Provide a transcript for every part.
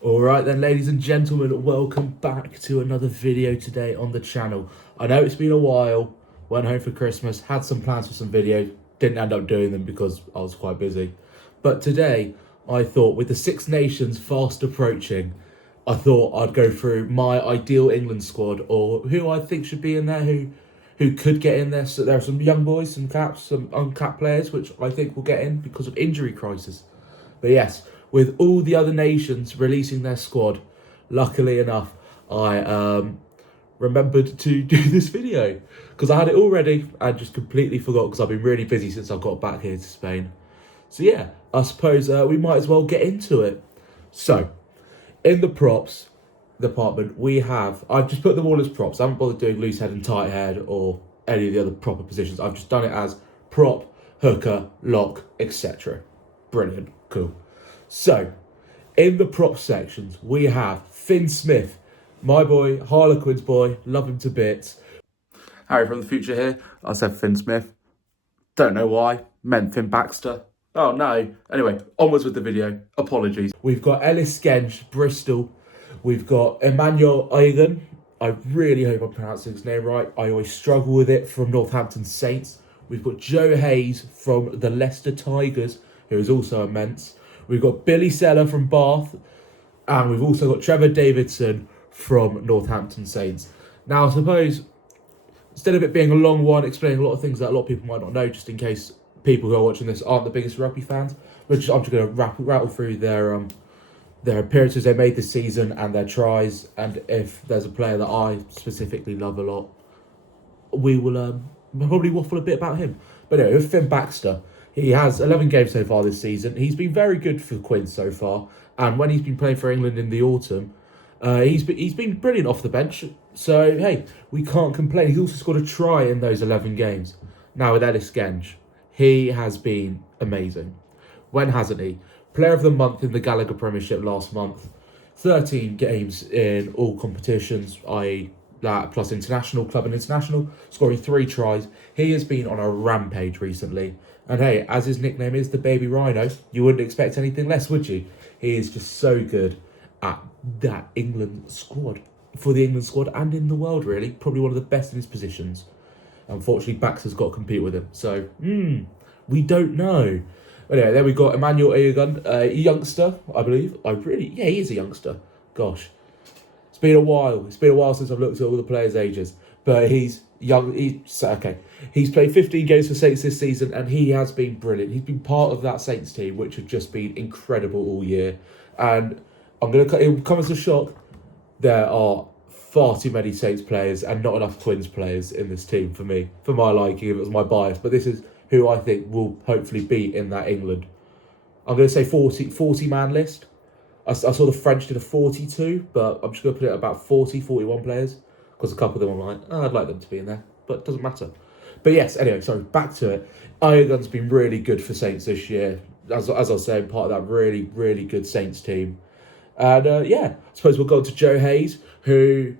Alright then, ladies and gentlemen, welcome back to another video today on the channel. I know it's been a while, went home for Christmas, had some plans for some videos, didn't end up doing them because I was quite busy. But today, I thought with the Six Nations fast approaching, I thought I'd go through my ideal England squad, or who I think should be in there, who could get in there. So there are some young boys, some caps, some uncapped players, which I think will get in because of injury crisis. But yes, with all the other nations releasing their squad, luckily enough, I remembered to do this video because I had it all ready and just completely forgot because I've been really busy since I got back here to Spain. So yeah, I suppose we might as well get into it. So, in the props department, I've just put them all as props. I haven't bothered doing loose head and tight head or any of the other proper positions. I've just done it as prop, hooker, lock, etc. Brilliant, cool. So, in the prop sections, we have Finn Smith, my boy, Harlequin's boy, love him to bits. Harry from the future here. I said Finn Smith. Don't know why. Meant Finn Baxter. Oh no. Anyway, onwards with the video. Apologies. We've got Ellis Genge, Bristol. We've got Emmanuel Egan. I really hope I'm pronouncing his name right. I always struggle with it, from Northampton Saints. We've got Joe Hayes from the Leicester Tigers, who is also immense. We've got Billy Seller from Bath. And we've also got Trevor Davidson from Northampton Saints. Now, I suppose, instead of it being a long one, explaining a lot of things that a lot of people might not know, just in case people who are watching this aren't the biggest rugby fans, I'm just going to rattle through their appearances they made this season and their tries. And if there's a player that I specifically love a lot, we will probably waffle a bit about him. But anyway, with Finn Baxter, he has 11 games so far this season. He's been very good for Quins so far. And when he's been playing for England in the autumn, he's been brilliant off the bench. So, hey, we can't complain. He's also scored a try in those 11 games. Now, with Ellis Genge, he has been amazing. When hasn't he? Player of the month in the Gallagher Premiership last month. 13 games in all competitions, i.e. that plus international, club and international, scoring 3 tries. He has been on a rampage recently. And hey, as his nickname is, the Baby Rhino, you wouldn't expect anything less, would you? He is just so good at that England squad. For the England squad and in the world, really. Probably one of the best in his positions. Unfortunately, Baxter's got to compete with him. So, we don't know. But anyway, then we got Emmanuel Egan, a youngster, I believe. He is a youngster. Gosh. It's been a while. It's been a while since I've looked at all the players' ages. But he's young. He's played 15 games for Saints this season, and he has been brilliant. He's been part of that Saints team, which have just been incredible all year. And it'll come as a shock. There are far too many Saints players and not enough Quins players in this team for me, for my liking. If it was my bias, but this is who I think will hopefully be in that England. I'm going to say 40 man list. I saw the French did a 42, but I'm just going to put it at about 41 players. Because a couple of them I'm like, I'd like them to be in there, but it doesn't matter. But yes, anyway, sorry, back to it. Egan's been really good for Saints this year. As I was saying, part of that really, really good Saints team. And I suppose we'll go to Joe Hayes, who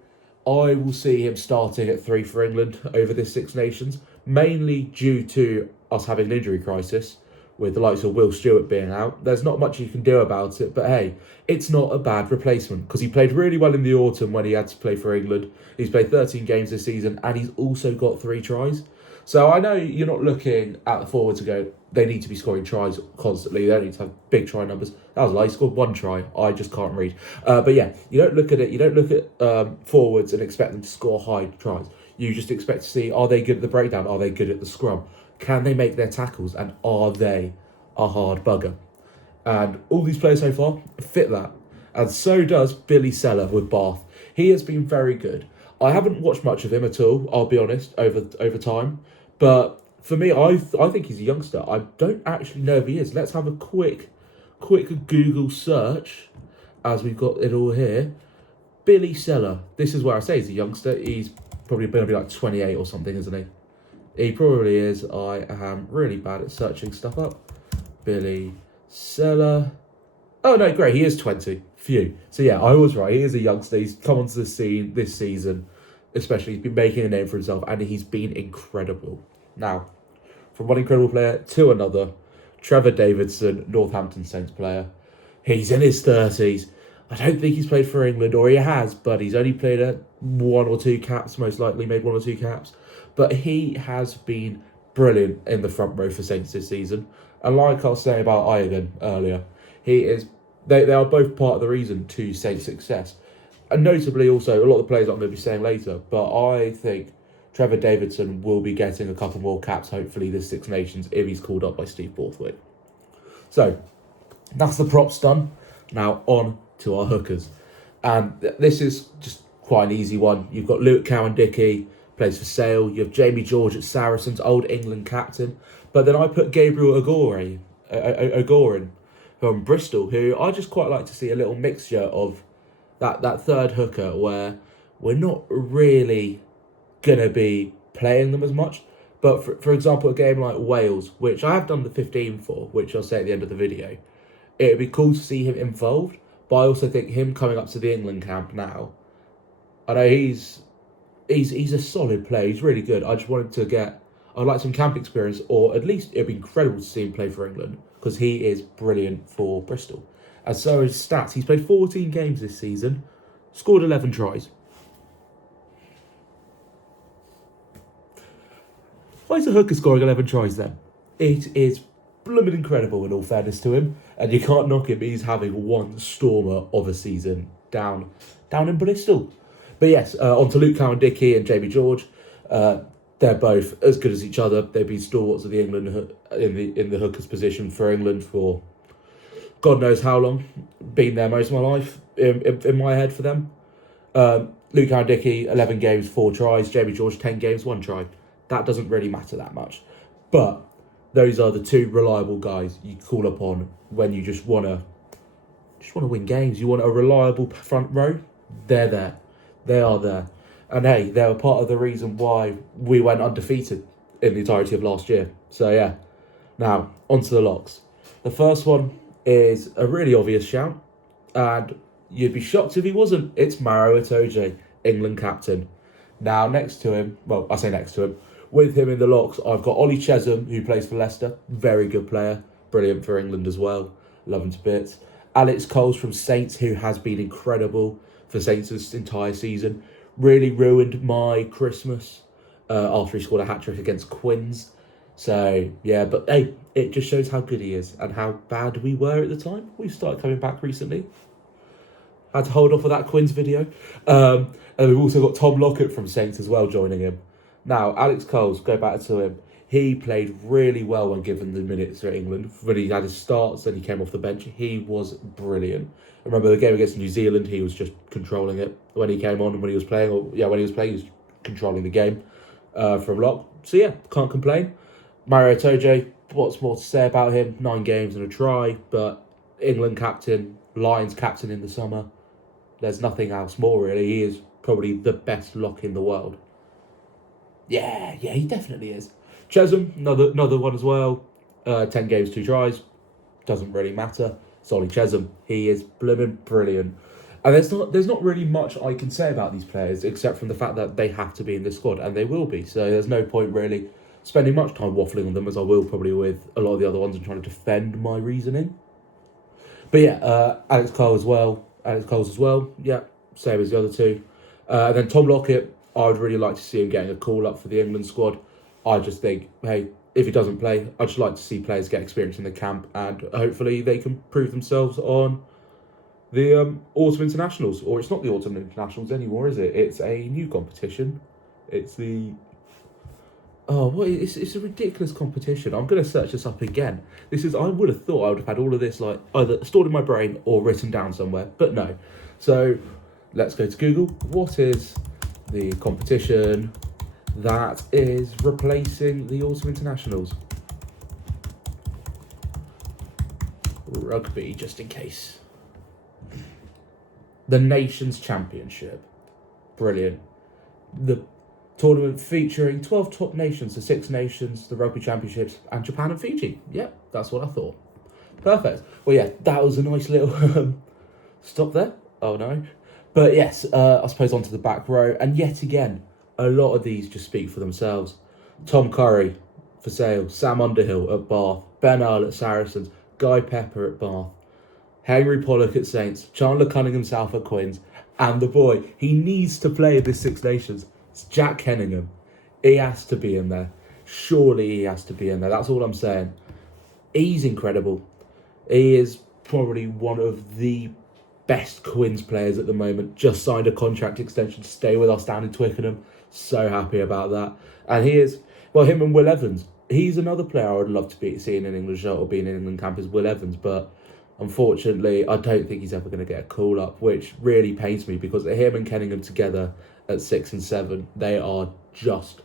I will see him starting at 3 for England over this Six Nations, mainly due to us having an injury crisis with the likes of Will Stewart being out. There's not much you can do about it, but hey, it's not a bad replacement because he played really well in the autumn when he had to play for England. He's played 13 games this season and he's also got 3 tries. So I know you're not looking at the forwards to go, they need to be scoring tries constantly. They don't need to have big try numbers. That was a lie. He scored 1 try. I just can't read. But yeah, you don't look at it. You don't look at forwards and expect them to score high tries. You just expect to see, are they good at the breakdown? Are they good at the scrum? Can they make their tackles? And are they a hard bugger? And all these players so far fit that. And so does Billy Seller with Bath. He has been very good. I haven't watched much of him at all, I'll be honest, over time. But for me, I think he's a youngster. I don't actually know if he is. Let's have a quick Google search as we've got it all here. Billy Seller. This is where I say he's a youngster. He's probably going to be like 28 or something, isn't he? He probably is. I am really bad at searching stuff up. Billy Seller. Oh no, great. He is 20. Phew. So yeah, I was right. He is a youngster. He's come onto the scene this season. Especially, he's been making a name for himself and he's been incredible. Now, from one incredible player to another, Trevor Davidson, Northampton Saints player. He's in his 30s. I don't think he's played for England, or he has, but he's only played at 1 or 2 caps, most likely made 1 or 2 caps. But he has been brilliant in the front row for Saints this season. And like I was saying about Iogan earlier, he is. They are both part of the reason to Saints' success. And notably also, a lot of the players I'm going to be saying later, but I think Trevor Davidson will be getting a couple more caps, hopefully, this Six Nations, if he's called up by Steve Borthwick. So, that's the props done. Now, on to our hookers. And this is just quite an easy one. You've got Luke Cowan-Dickie, plays for Sale. You have Jamie George at Saracens, old England captain. But then I put Gabriel Ogorin from Bristol, who I just quite like to see a little mixture of that third hooker where we're not really going to be playing them as much. But for example, a game like Wales, which I have done the 15 for, which I'll say at the end of the video, it would be cool to see him involved. But I also think him coming up to the England camp now, I know he's a solid player. He's really good. I just wanted to get, I'd like some camp experience, or at least it'd be incredible to see him play for England because he is brilliant for Bristol. And so his stats, he's played 14 games this season, scored 11 tries. Why is a hooker scoring 11 tries then? It is blooming incredible in all fairness to him, and you can't knock him. He's having one stormer of a season down in Bristol. But yes, on to Luke Cowan-Dickie and Jamie George. They're both as good as each other. They've been stalwarts of the England in the hooker's position for England for God knows how long. Been there most of my life in my head for them. Luke Cowan-Dickie, 11 games, 4 tries. Jamie George, 10 games, 1 try. That doesn't really matter that much. But those are the two reliable guys you call upon when you just want to win games. You want a reliable front row. They're there. They are there. And hey, they were part of the reason why we went undefeated in the entirety of last year. So yeah. Now, on to the locks. The first one is a really obvious shout. And you'd be shocked if he wasn't. It's Maro Itoje, England captain. Now, next to him, well, I say next to him, with him in the locks, I've got Ollie Chesham, who plays for Leicester. Very good player. Brilliant for England as well. Love him to bits. Alex Coles from Saints, who has been incredible for Saints this entire season. Really ruined my Christmas after he scored a hat-trick against Quins. So, yeah, but hey, it just shows how good he is and how bad we were at the time. We've started coming back recently. Had to hold off for that Quins video. And we've also got Tom Lockett from Saints as well joining him. Now, Alex Coles, go back to him. He played really well when given the minutes for England. When he had his starts and he came off the bench, he was brilliant. I remember the game against New Zealand, he was just controlling it when he came on and when he was playing. He was controlling the game from lock. So yeah, can't complain. Maro Itoje, what's more to say about him? 9 games and a try, but England captain, Lions captain in the summer. There's nothing else more really. He is probably the best lock in the world. Yeah, he definitely is. Chesham, another one as well. 10 games, 2 tries. Doesn't really matter. It's Ollie Chesham. He is blooming brilliant. And there's not really much I can say about these players except from the fact that they have to be in this squad, and they will be. So there's no point really spending much time waffling on them, as I will probably with a lot of the other ones and trying to defend my reasoning. But yeah, Alex Coles as well. Yeah, same as the other two. And then Tom Lockett, I would really like to see him getting a call up for the England squad. I just think, hey, if he doesn't play, I'd just like to see players get experience in the camp and hopefully they can prove themselves on the Autumn Internationals. Or it's not the Autumn Internationals anymore, is it? It's a new competition. It's the... it's a ridiculous competition. I'm going to search this up again. I would have thought I would have had all of this like either stored in my brain or written down somewhere, but no. So let's go to Google. What is the competition that is replacing the Autumn Internationals? Rugby, just in case. The Nations Championship. Brilliant. The tournament featuring 12 top nations, the 6 nations, the Rugby Championships, and Japan and Fiji. Yep, that's what I thought. Perfect. Well, yeah, that was a nice little stop there. Oh, no. But yes, I suppose onto the back row. And yet again, a lot of these just speak for themselves. Tom Curry for Sale, Sam Underhill at Bath, Ben Earl at Saracens, Guy Pepper at Bath, Henry Pollock at Saints, Chandler Cunningham South at Quins, and the boy, he needs to play this Six Nations. It's Jack Henningham. He has to be in there. Surely he has to be in there. That's all I'm saying. He's incredible. He is probably one of the best Quins players at the moment. Just signed a contract extension to stay with us down in Twickenham. So happy about that. And he is, well, him and Will Evans. He's another player I would love to be seeing in England shirt or being in England camp is Will Evans. But unfortunately, I don't think he's ever going to get a call up, which really pains me because him and Kenningham together at 6 and 7, they are just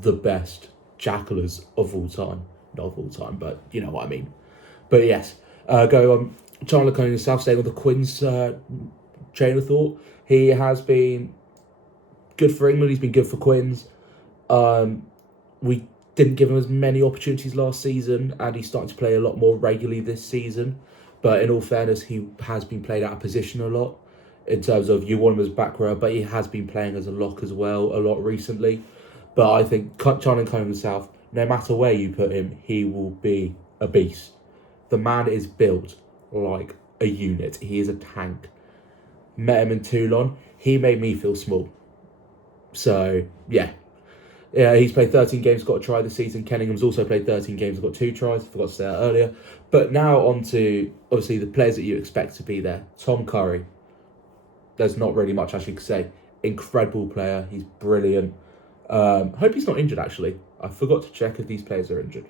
the best jackalers of all time. Not of all time, but you know what I mean. But yes, go on. Chandler Cunningham South, staying with the Quins train of thought. He has been good for England. He's been good for Quins. We didn't give him as many opportunities last season, and he's starting to play a lot more regularly this season. But in all fairness, he has been played out of position a lot in terms of you want him as back row, but he has been playing as a lock as well a lot recently. But I think Chandler Cunningham South, no matter where you put him, he will be a beast. The man is built like a unit. He is a tank. Met him in Toulon. He made me feel small. So, yeah. Yeah, he's played 13 games, got a try this season. Kenningham's also played 13 games, got 2 tries. Forgot to say that earlier. But now on to, obviously, the players that you expect to be there. Tom Curry. There's not really much I should say. Incredible player. He's brilliant. Hope he's not injured, actually. I forgot to check if these players are injured.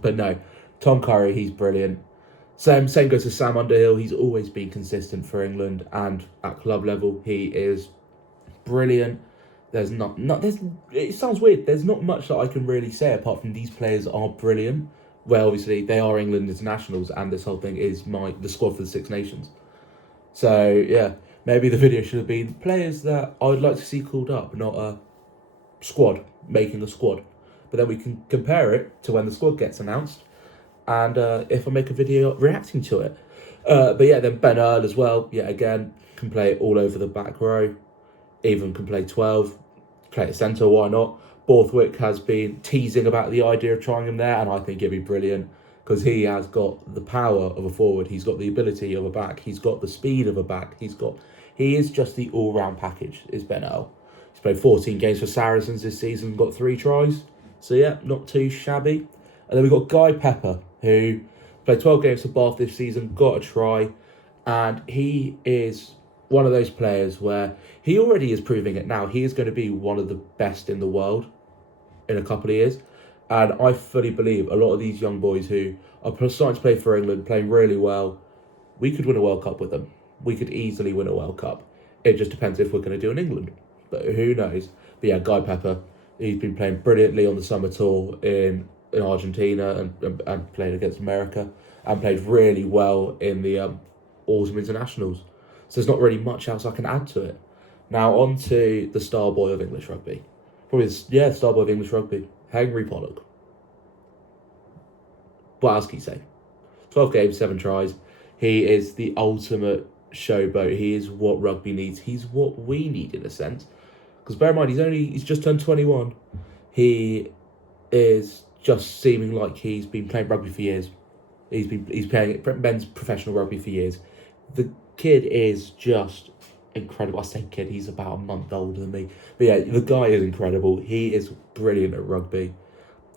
But no, Tom Curry, he's brilliant. Same goes to Sam Underhill. He's always been consistent for England, and at club level, he is brilliant. There's not it sounds weird. There's not much that I can really say apart from these players are brilliant. Well, obviously they are England internationals, and this whole thing is the squad for the Six Nations. So yeah, maybe the video should have been players that I would like to see called up, not a squad making a squad. But then we can compare it to when the squad gets announced, and if I make a video reacting to it. But yeah, then Ben Earl as well. Yeah, again, can play all over the back row. Even can play 12, play at centre, why not? Borthwick has been teasing about the idea of trying him there, and I think it'd be brilliant because he has got the power of a forward, he's got the ability of a back, he's got the speed of a back, he is just the all-round package, is Ben Earl. He's played 14 games for Saracens this season, got 3 tries, so yeah, not too shabby. And then we've got Guy Pepper, who played 12 games for Bath this season, got a try, and he is one of those players where he already is proving it now. He is going to be one of the best in the world in a couple of years. And I fully believe a lot of these young boys who are starting to play for England, playing really well, we could win a World Cup with them. We could easily win a World Cup. It just depends if we're going to do in England. But who knows? But yeah, Guy Pepper, he's been playing brilliantly on the summer tour in Argentina and played against America, and played really well in the autumn internationals. So there's not really much else I can add to it. Now on to the star boy of English rugby. The star boy of English rugby. Henry Pollock. What else can you say? 12 games, 7 tries. He is the ultimate showboat. He is what rugby needs. He's what we need in a sense. Because bear in mind, he's just turned 21. He is just seeming like he's been playing rugby for years. He's playing men's professional rugby for years. The kid is just incredible. I say kid, he's about a month older than me. But yeah, the guy is incredible. He is brilliant at rugby.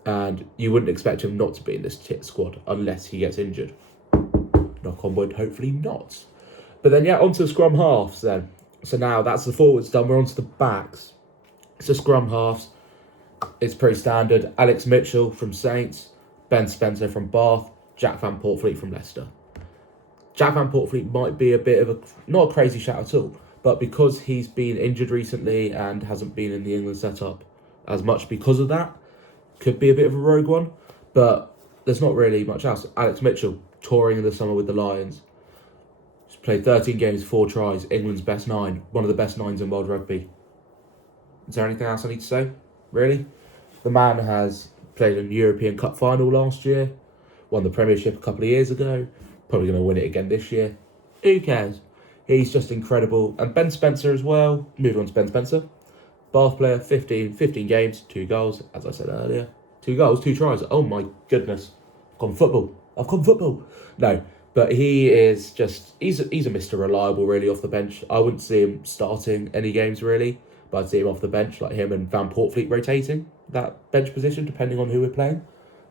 And you wouldn't expect him not to be in this squad unless he gets injured. Knock on wood, hopefully not. But then yeah, on to the scrum halves then. So now that's the forwards done, we're on to the backs. So scrum halves, it's pretty standard. Alex Mitchell from Saints, Ben Spencer from Bath, Jack Van Portfleet from Leicester. Jack Van Portfleet might be a bit of not a crazy shout at all, but because he's been injured recently and hasn't been in the England setup as much because of that, could be a bit of a rogue one, but there's not really much else. Alex Mitchell, touring in the summer with the Lions. He's played 13 games, 4 tries, England's best 9, one of the best 9s in world rugby. Is there anything else I need to say? Really? The man has played in the European Cup final last year, won the Premiership a couple of years ago, probably going to win it again this year. Who cares? He's just incredible. And Ben Spencer as well. Moving on to Ben Spencer. Bath player, 15 games, 2 goals, as I said earlier. 2 goals, 2 tries. Oh my goodness. I've gone football. No. But he is just, he's a Mr. Reliable, really, off the bench. I wouldn't see him starting any games, really, but I'd see him off the bench, like him and Van Portfleet rotating that bench position, depending on who we're playing.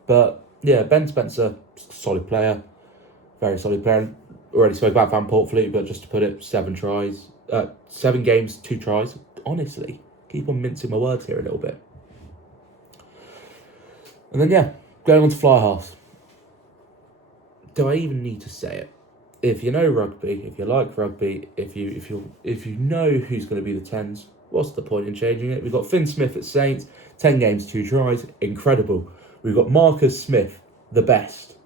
But, yeah, Ben Spencer, solid player, very solid player. Already spoke about Van Portfleet, but just to put it, 7 games, 2 tries. Honestly, keep on mincing my words here a little bit. And then, yeah, going on to fly halves. Do I even need to say it? If you know rugby, if you like rugby, if you know who's going to be the 10s, what's the point in changing it? We've got Finn Smith at Saints, 10 games, 2 tries, incredible. We've got Marcus Smith, the best,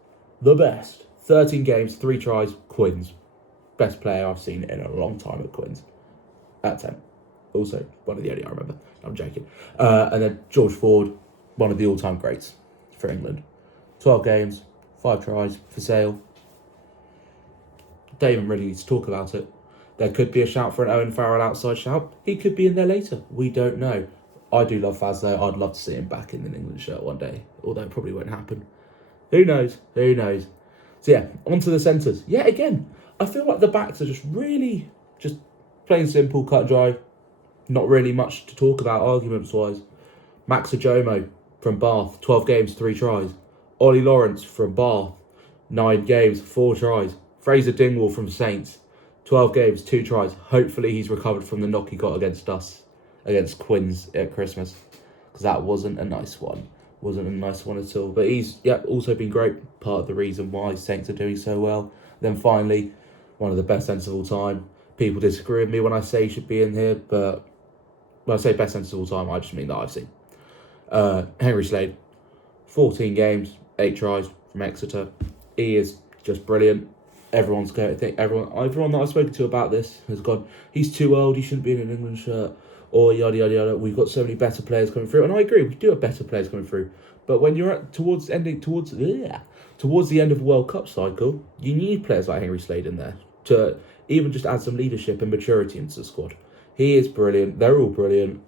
13 games, 3 tries, Quins, best player I've seen in a long time at Quins, at 10. Also, one of the only I remember. I'm joking. And then George Ford, one of the all-time greats for England. 12 games, 5 tries for sale. Don't even really need to talk about it. There could be a shout for an Owen Farrell outside shout. He could be in there later. We don't know. I do love Faz though. I'd love to see him back in an England shirt one day, although it probably won't happen. Who knows? So yeah, on to the centres. Yeah, again, I feel like the backs are just really, just plain simple, cut and dry. Not really much to talk about arguments-wise. Max Ajomo from Bath, 12 games, 3 tries. Ollie Lawrence from Bath, 9 games, 4 tries. Fraser Dingwall from Saints, 12 games, 2 tries. Hopefully he's recovered from the knock he got against us, against Quins at Christmas, because that wasn't a nice one. Wasn't a nice one at all. But he's also been great. Part of the reason why Saints are doing so well. Then finally, one of the best centres of all time. People disagree with me when I say he should be in here, but when I say best centres of all time, I just mean that I've seen. Henry Slade, 14 games, 8 tries from Exeter. He is just brilliant. Everyone that I've spoken to about this has gone, he's too old, he shouldn't be in an England shirt, or yada yada yada. We've got so many better players coming through, and I agree, we do have better players coming through. But when you're towards the end of the World Cup cycle, you need players like Henry Slade in there to even just add some leadership and maturity into the squad. He is brilliant. They're all brilliant.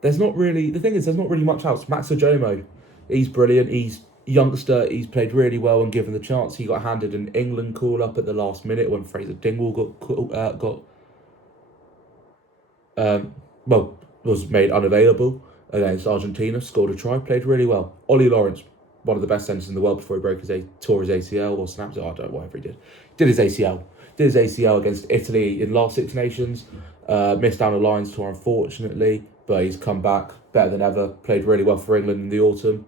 There's not really much else. Max Ajomo, he's brilliant. He's youngster. He's played really well and given the chance. He got handed an England call up at the last minute when Fraser Dingwall was made unavailable against Argentina. Scored a try. Played really well. Ollie Lawrence, one of the best centres in the world before he tore his ACL or snapped it. I don't know, whatever he did. Did his ACL against Italy in last Six Nations. Missed down the lines tour, unfortunately, but he's come back better than ever. Played really well for England in the autumn.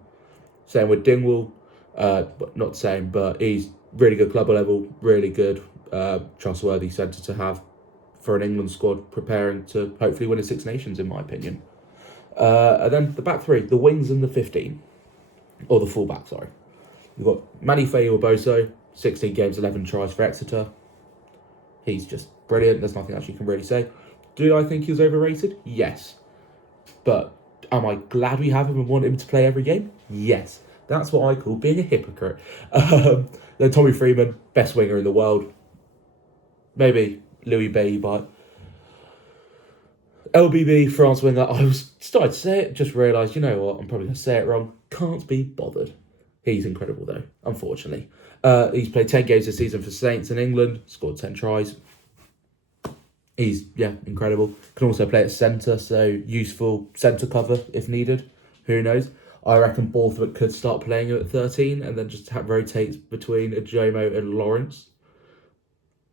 Same with Dingwall, but not same, but he's really good club level, really good, trustworthy centre to have for an England squad preparing to hopefully win a Six Nations, in my opinion. And then the back three, the wings and the 15, or the fullback, sorry. We've got Manny Fayuaboso, 16 games, 11 tries for Exeter. He's just brilliant. There's nothing else you can really say. Do I think he was overrated? Yes. But am I glad we have him and want him to play every game? Yes. That's what I call being a hypocrite. Then Tommy Freeman, best winger in the world. Maybe Louis Bailly, but LBB, France winger. I was started to say it, just realised, you know what, I'm probably going to say it wrong. Can't be bothered. He's incredible though, unfortunately. He's played 10 games this season for Saints in England, scored 10 tries. He's, incredible. Can also play at centre, so useful centre cover if needed. Who knows? I reckon Borthwick could start playing him at 13 and then just rotate between Ajomo and Lawrence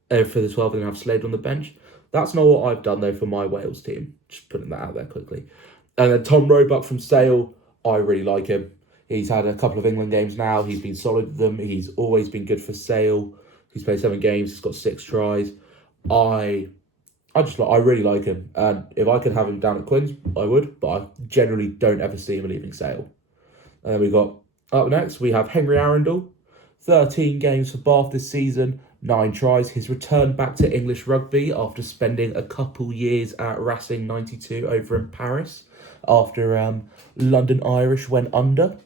for the 12 and then have Slade on the bench. That's not what I've done, though, for my Wales team. Just putting that out there quickly. And then Tom Roebuck from Sale, I really like him. He's had a couple of England games now. He's been solid with them. He's always been good for Sale. He's played 7 games. He's got 6 tries. I really like him. And if I could have him down at Quins, I would. But I generally don't ever see him leaving Sale. And then we got, up next, we have Henry Arundel. 13 games for Bath this season. 9 tries. He's returned back to English rugby after spending a couple years at Racing 92 over in Paris after London Irish went under.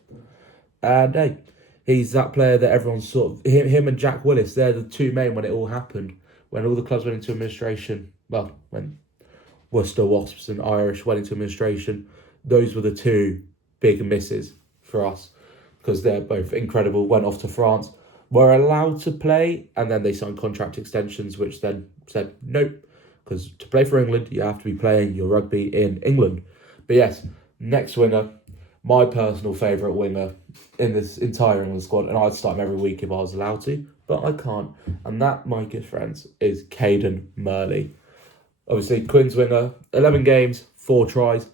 And hey, he's that player that everyone's him and Jack Willis, they're the two main when it all happened. When all the clubs went into administration, well, when Worcester Wasps and Irish went into administration, those were the two big misses for us because they're both incredible. Went off to France. were allowed to play, and then they signed contract extensions, which then said nope, because to play for England, you have to be playing your rugby in England. But yes, next winger, my personal favourite winger in this entire England squad, and I'd start him every week if I was allowed to, but I can't. And that, my good friends, is Caden Murley. Obviously, Quins winger, 11 games, 4 tries.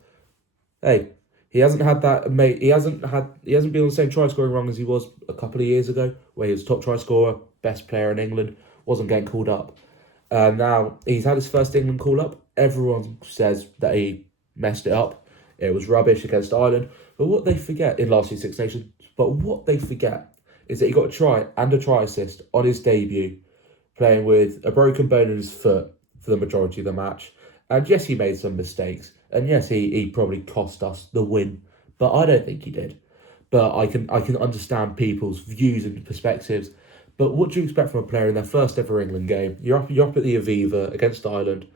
Hey, he hasn't had that, mate. He hasn't been on the same try scoring run as he was a couple of years ago, where he was top try scorer, best player in England, wasn't getting called up. Now he's had his first England call up. Everyone says that he messed it up. It was rubbish against Ireland. But what they forget in last year's Six Nations, is that he got a try and a try assist on his debut, playing with a broken bone in his foot for the majority of the match. And yes, he made some mistakes. And yes, he probably cost us the win. But I don't think he did. But I can understand people's views and perspectives. But what do you expect from a player in their first ever England game? You're up at the Aviva against Ireland.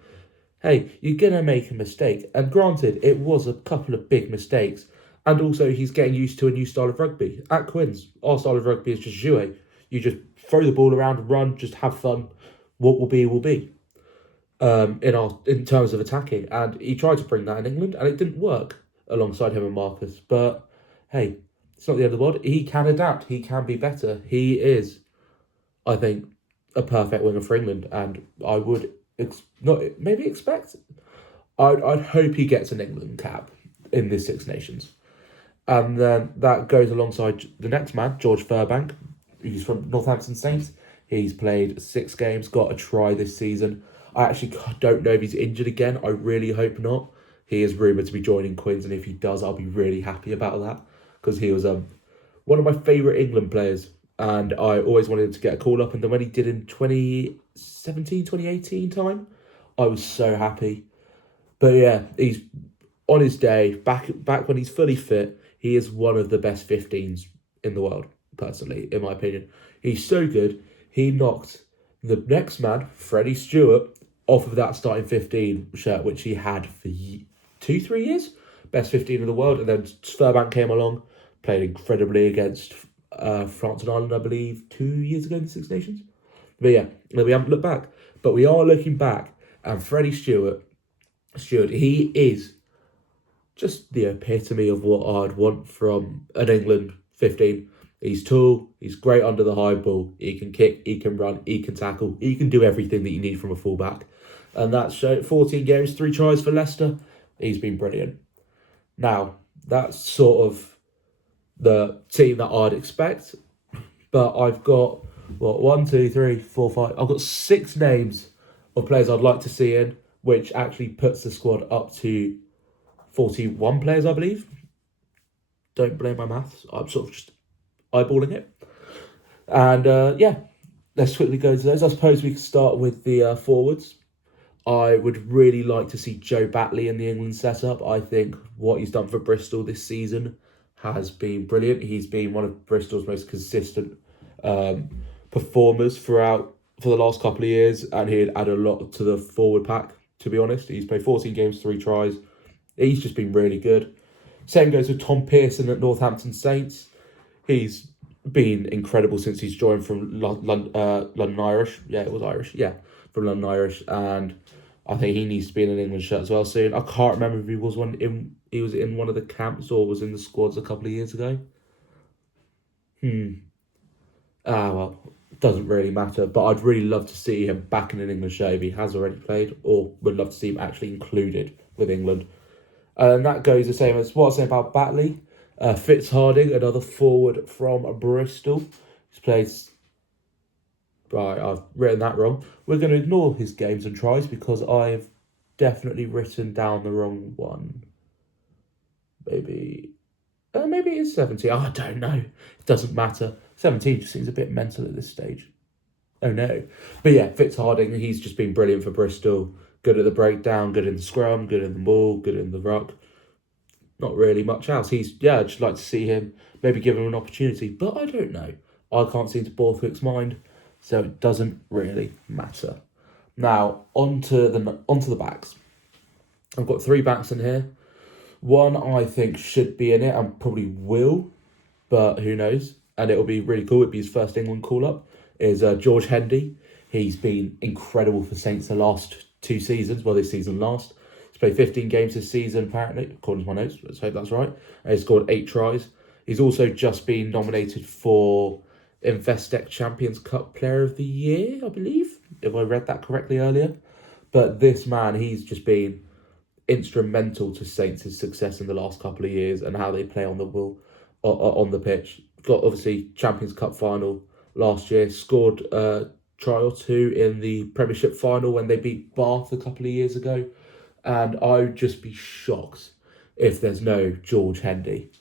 Hey, you're going to make a mistake. And granted, it was a couple of big mistakes. And also, he's getting used to a new style of rugby. At Quins, our style of rugby is just jouet. You just throw the ball around, run, just have fun. What will be, will be. In terms of attacking. And he tried to bring that in England, and it didn't work alongside him and Marcus. But, hey, it's not the end of the world. He can adapt. He can be better. He is, I think, a perfect winger for England. And I would I'd hope he gets an England cap in this Six Nations. And then that goes alongside the next man, George Furbank. He's from Northampton Saints. He's played 6 games, got a try this season. I actually don't know if he's injured again. I really hope not. He is rumoured to be joining Quins, and if he does, I'll be really happy about that, because he was one of my favourite England players, and I always wanted him to get a call up. And then when he did in 2017, 2018 time, I was so happy. But yeah, he's on his day, back when he's fully fit. He is one of the best 15s in the world, personally, in my opinion. He's so good, he knocked the next man, Freddie Stewart, off of that starting 15 shirt, which he had for 2-3 years. Best 15 in the world. And then Furbank came along, played incredibly against France and Ireland, I believe, 2 years ago in the Six Nations. But yeah, we haven't looked back. But we are looking back, and Freddie Stewart, he is just the epitome of what I'd want from an England 15. He's tall, he's great under the high ball, he can kick, he can run, he can tackle, he can do everything that you need from a fullback. And that's 14 games, 3 tries for Leicester. He's been brilliant. Now, that's sort of the team that I'd expect. But I've got, 1, 2, 3, 4, 5. I've got 6 names of players I'd like to see in, which actually puts the squad up to 41 players, I believe. Don't blame my maths. I'm sort of just eyeballing it. And yeah, let's quickly go to those. I suppose we could start with the forwards. I would really like to see Joe Batley in the England setup. I think what he's done for Bristol this season has been brilliant. He's been one of Bristol's most consistent performers for the last couple of years, and he'd add a lot to the forward pack, to be honest. He's played 14 games, 3 tries. He's just been really good. Same goes with Tom Pearson at Northampton Saints. He's been incredible since he's joined from London Irish. Yeah, it was Irish. Yeah, from London Irish. And I think he needs to be in an England shirt as well soon. I can't remember if he was in one of the camps or was in the squads a couple of years ago. Well, it doesn't really matter. But I'd really love to see him back in an England shirt if he has already played, or would love to see him actually included with England. And that goes the same as what I said about Batley. Fitzharding, another forward from Bristol. He's played... Right, I've written that wrong. We're going to ignore his games and tries because I've definitely written down the wrong one. Maybe it is 17. I don't know. It doesn't matter. 17 just seems a bit mental at this stage. Oh no. But yeah, Fitzharding, he's just been brilliant for Bristol. Good at the breakdown, good in the scrum, good in the ball, good in the ruck. Not really much else. I'd just like to see him, maybe give him an opportunity. But I don't know. I can't seem to Borthwick's mind, so it doesn't really matter. Now, onto the backs. I've got 3 backs in here. One I think should be in it and probably will, but who knows. and it'll be really cool. It'll be his first England call-up, is George Hendy. He's been incredible for Saints the last 2 seasons. Well, this season last. He's played 15 games this season, apparently, according to my notes. Let's hope that's right. And he's scored 8 tries. He's also just been nominated for Investec Champions Cup Player of the Year, I believe, if I read that correctly earlier. But this man, he's just been instrumental to Saints' success in the last couple of years and how they play on the pitch. Got, obviously, Champions Cup final last year. Scored a try or 2 in the Premiership final when they beat Bath a couple of years ago. And I would just be shocked if there's no George Hendy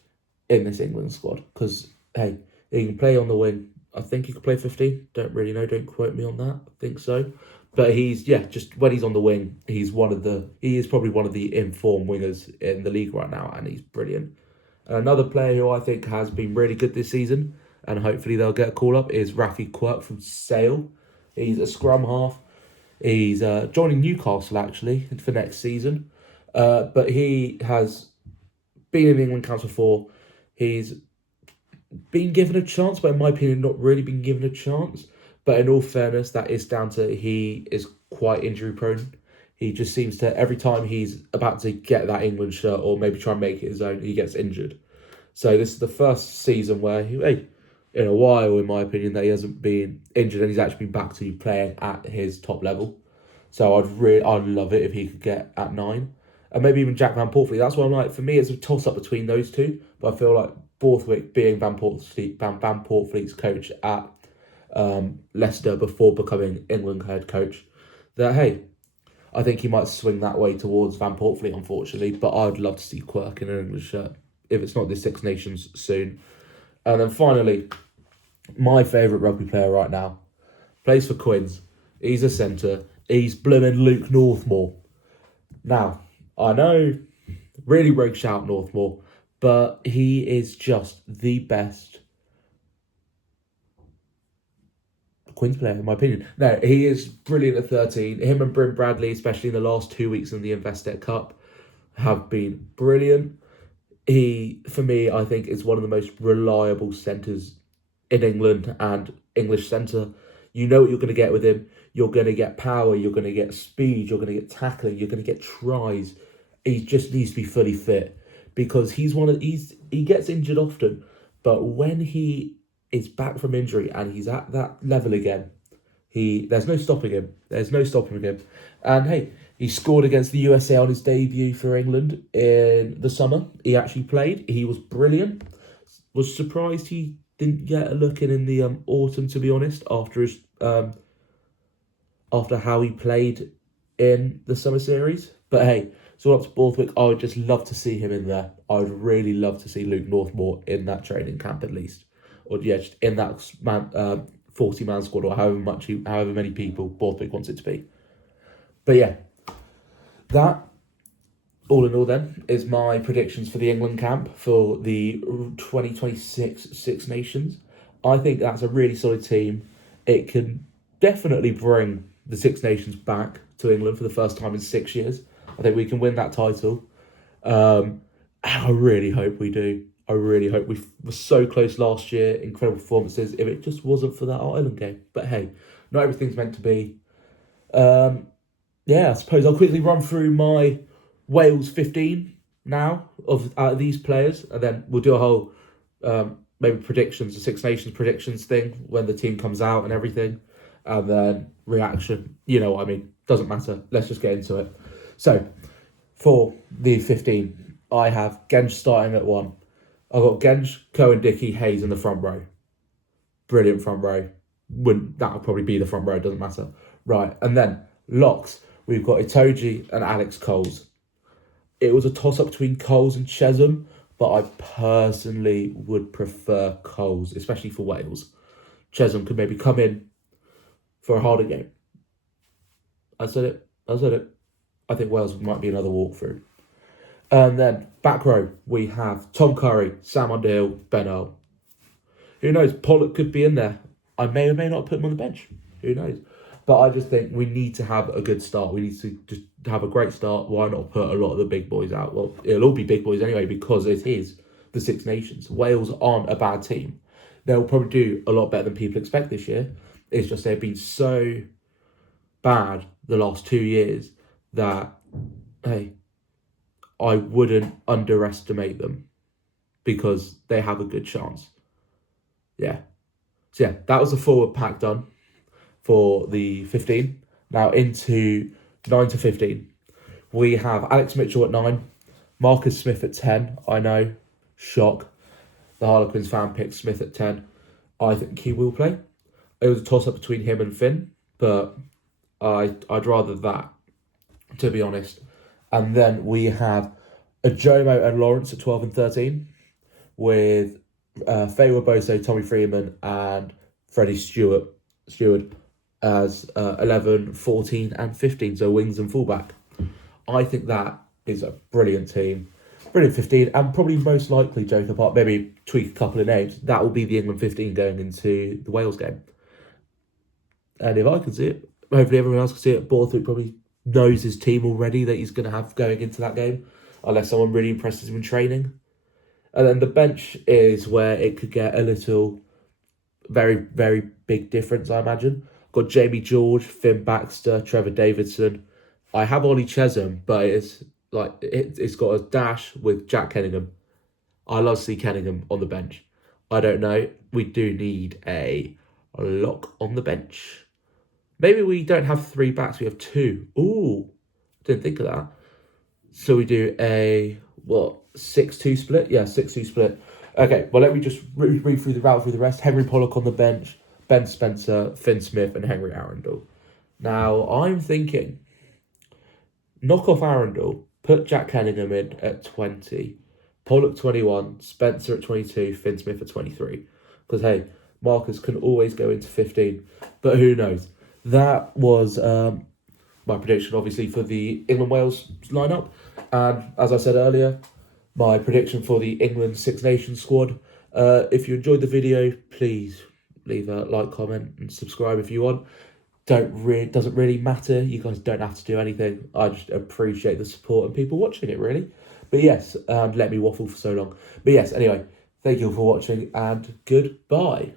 in this England squad. Because, hey, he can play on the wing. I think he could play 15. Don't really know. Don't quote me on that. I think so. But he's, just when he's on the wing, he is probably one of the informed wingers in the league right now, and he's brilliant. Another player who I think has been really good this season, and hopefully they'll get a call-up, is Rafi Quirk from Sale. He's a scrum half. He's joining Newcastle, actually, for next season. But he has been in the England Council before. He's been given a chance, but in my opinion, not really been given a chance. But in all fairness, that is down to he is quite injury prone. He just seems to, every time he's about to get that England shirt or maybe try and make it his own, he gets injured. So this is the first season where in a while, in my opinion, that he hasn't been injured and he's actually been back to playing at his top level. So I'd love it if he could get at 9. And maybe even Jack Van Poortvliet. That's what I'm like. For me, it's a toss-up between those two. But I feel like Borthwick, being Van Poortvliet's coach at Leicester before becoming England head coach, that, hey, I think he might swing that way towards Van Poortvliet, unfortunately. But I'd love to see Quirk in an English shirt, if it's not the Six Nations soon. And then finally, my favourite rugby player right now, plays for Quins. He's a centre. He's blooming Luke Northmore. Now, I know, really rogue shout Northmore, but he is just the best Quins player, in my opinion. No, he is brilliant at 13. Him and Bryn Bradley, especially in the last 2 weeks in the Investec Cup, have been brilliant. He, for me, I think is one of the most reliable centres in England and English centre. You know what you're going to get with him. You're going to get power. You're going to get speed. You're going to get tackling. You're going to get tries. He just needs to be fully fit because he gets injured often. But when he is back from injury and he's at that level again, there's no stopping him. There's no stopping him. And hey, he scored against the USA on his debut for England in the summer. He actually played. He was brilliant. Was surprised he didn't get a look in the autumn, to be honest, after how he played in the summer series. But hey, it's all up to Borthwick. I would just love to see him in there. I would really love to see Luke Northmore in that training camp at least. Or just in that 40-man squad or however many people Borthwick wants it to be. But yeah, that, all in all then, is my predictions for the England camp for the 2026 Six Nations. I think that's a really solid team. It can definitely bring the Six Nations back to England for the first time in 6 years. I think we can win that title. I really hope we do. I really hope. We were so close last year. Incredible performances. If it just wasn't for that Ireland game. But hey, not everything's meant to be. I suppose I'll quickly run through my Wales 15 now of these players. And then we'll do a whole maybe predictions, the Six Nations predictions thing when the team comes out and everything. And then reaction. You know what I mean. Doesn't matter. Let's just get into it. So, for the 15, I have Genge starting at 1. I've got Genge, Cohen, Dickey, Hayes in the front row. Brilliant front row. That'll probably be the front row, doesn't matter. Right, and then locks. We've got Itoje and Alex Coles. It was a toss-up between Coles and Chesham, but I personally would prefer Coles, especially for Wales. Chesham could maybe come in for a harder game. I said it. I think Wales might be another walkthrough. And then, back row, we have Tom Curry, Sam Underhill, Ben Earl. Who knows? Pollock could be in there. I may or may not put him on the bench. Who knows? But I just think we need to have a good start. We need to just have a great start. Why not put a lot of the big boys out? Well, it'll all be big boys anyway because it is the Six Nations. Wales aren't a bad team. they'll probably do a lot better than people expect this year. It's just they've been so bad the last 2 years that, hey, I wouldn't underestimate them because they have a good chance. Yeah. So yeah, that was the forward pack done for the 15. Now into 9 to 15. We have Alex Mitchell at 9, Marcus Smith at 10. I know, shock. The Harlequins fan picked Smith at 10. I think he will play. It was a toss-up between him and Finn, but I'd rather that, to be honest. And then we have Ajomo and Lawrence at 12 and 13, with Faye Boso, Tommy Freeman, and Freddie Stewart as 11, 14, and 15, so wings and fullback. I think that is a brilliant team. Brilliant 15, and probably most likely, joke apart, maybe tweak a couple of names, that will be the England 15 going into the Wales game. And if I can see it, hopefully everyone else can see it. Borthwick probably knows his team already that he's going to have going into that game, unless someone really impresses him in training. And then the bench is where it could get a little, very, very big difference, I imagine. Got Jamie George, Finn Baxter, Trevor Davidson. I have Ollie Chesham, but it's got a dash with Jack Kenningham. I love to see Kenningham on the bench. I don't know. We do need a lock on the bench. Maybe we don't have 3 backs. We have 2. Ooh, didn't think of that. So we do a 6-2 split? Yeah, 6-2 split. Okay, well, let me just read through the rest. Henry Pollock on the bench, Ben Spencer, Finn Smith, and Henry Arundel. Now, I'm thinking, knock off Arundel, put Jack Kenningham in at 20, Pollock 21, Spencer at 22, Finn Smith at 23. Because, hey, Marcus can always go into 15, but who knows? That was my prediction, obviously, for the England-Wales lineup. And as I said earlier, my prediction for the England Six Nations squad. If you enjoyed the video, please leave a like, comment, and subscribe if you want. Doesn't really matter. You guys don't have to do anything. I just appreciate the support and people watching it, really. But yes, let me waffle for so long. But yes, anyway, thank you for watching and goodbye.